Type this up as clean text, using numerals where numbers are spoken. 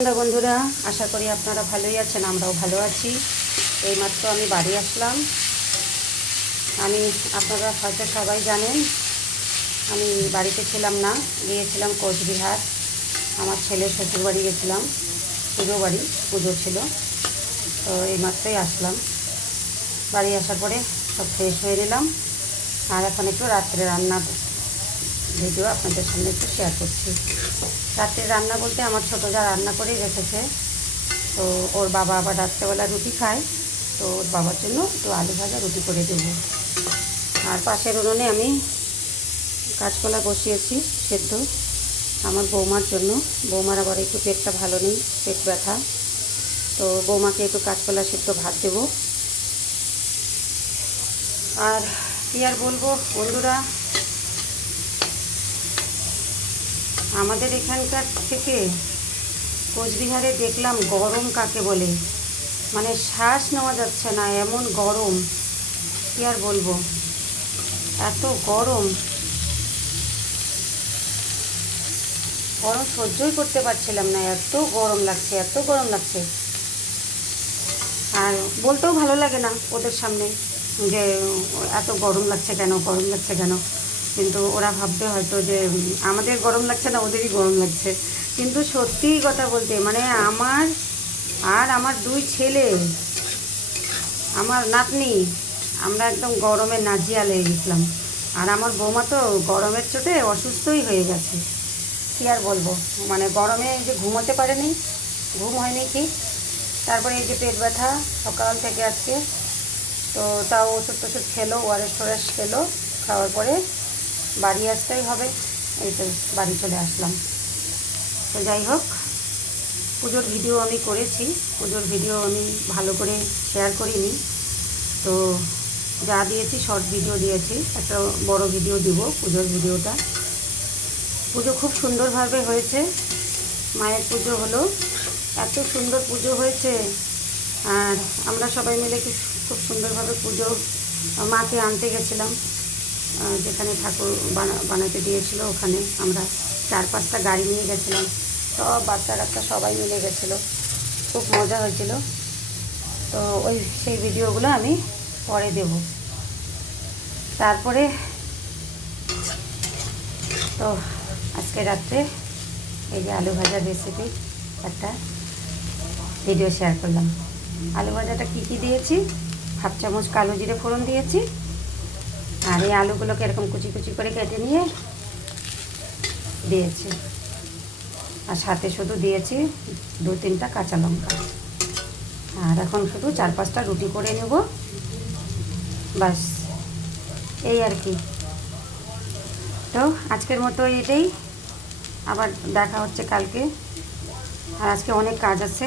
বন্ধুরা, আশা করি আপনারা ভালোই আছেন। আমরাও ভালো আছি। এইমাত্র আমি বাড়ি আসলাম। আপনারা হয়তো সবাই জানেন, আমি বাড়িতে ছিলাম না, গিয়েছিলাম কোচবিহার। আমার ছেলের শ্বশুরবাড়ি গেছিলাম, পুজো ছিল। তো এইমাত্রই আসলাম। বাড়ি আসার পরে সব ফ্রেশ হয়ে নিলাম, আর এখন একটু রাত্রে রান্না ভিডিও আপনাদের সামনে একটু শেয়ার করছি। রাত্রে রান্না বলতে আমার ছোটো যা রান্না করেই রেখেছে। তো ওর বাবা আবার রাত্রেবেলা রুটি খায়, তো ওর বাবার জন্য একটু আলু ভাজা রুটি করে দেব। আর পাশের উনুনে আমি কাঁচকলা বসিয়েছি সেদ্ধ, আমার বৌমার জন্য। বৌমার আবার একটু পেটটা ভালো নেই, পেট ব্যথা। তো বৌমাকে একটু কাঁচকলা সেদ্ধ ভাত দেব। আর কী আর বলবো বন্ধুরা, আমাদের এখানকার থেকে কোচবিহারে দেখলাম গরম কাকে বলে, মানে শ্বাস নেওয়া যাচ্ছে না, এমন গরম। কী আর বলবো, এত গরম সহ্যই করতে পারছিলাম না। এত গরম লাগছে, এত গরম লাগছে। আর বলতেও ভালো লাগে না ওদের সামনে যে এত গরম লাগছে কেন। কিন্তু ওরা ভাববে হয়তো যে আমাদের গরম লাগছে না, ওদেরই গরম লাগছে। কিন্তু সত্যিই কথা বলতে, মানে আমার দুই ছেলে, আমার নাতনি, আমরা একদম গরমে নাজিয়াল হয়ে গেছিলাম। আর আমার বৌমা তো গরমের চোটে অসুস্থই হয়ে গেছে। কী আর বলবো, মানে গরমে যে ঘুমোতে পারেনি, ঘুম হয়নি ঠিক। তারপরে এই যে পেট ব্যথা সকাল থেকে আজকে, তো তাও ওষুধ টষুধ খেলো, ওআরএস খেলো। খাওয়ার পরে বাড়ি আসতেই হবে। এই তো বাড়ি চলে আসলাম। তো যাই হোক, পুজোর ভিডিও আমি করেছি। পুজোর ভিডিও আমি ভালো করে শেয়ার করিনি, তো যা দিয়েছি শর্ট ভিডিও দিয়েছি। একটা বড় ভিডিও দিব পুজোর ভিডিওটা। পুজো খুব সুন্দরভাবে হয়েছে। মায়ের পুজো হলো, এত সুন্দর পুজো হয়েছে। আর আমরা সবাই মিলে খুব সুন্দরভাবে পুজো, মাকে আনতে গেছিলাম যেখানে ঠাকুর বানাতে দিয়েছিল, ওখানে আমরা 4-5টা গাড়ি নিয়ে গেছিলাম। সব বাচ্চা কাচ্চা সবাই মিলে গেছিলো, খুব মজা হয়েছিল। তো সেই ভিডিওগুলো আমি পরে দেব। তারপরে তো আজকে রাত্রে এই যে আলু ভাজার রেসিপি একটা ভিডিও শেয়ার করলাম। আলু ভাজাটা কী দিয়েছি, 1/2 চামচ কালো জিরে ফোড়ন দিয়েছি। আর এই আলুগুলোকে এরকম কুচি কুচি করে কেটে নিয়ে দিয়েছি। আর সাথে শুধু দিয়েছি 2-3টা কাঁচা লঙ্কা। আর এখন শুধু 4-5টা রুটি করে নেব, বাস এই আর কি। তো আজকের মতো এটাই, আবার দেখা হচ্ছে কালকে। আর আজকে অনেক কাজ আছে।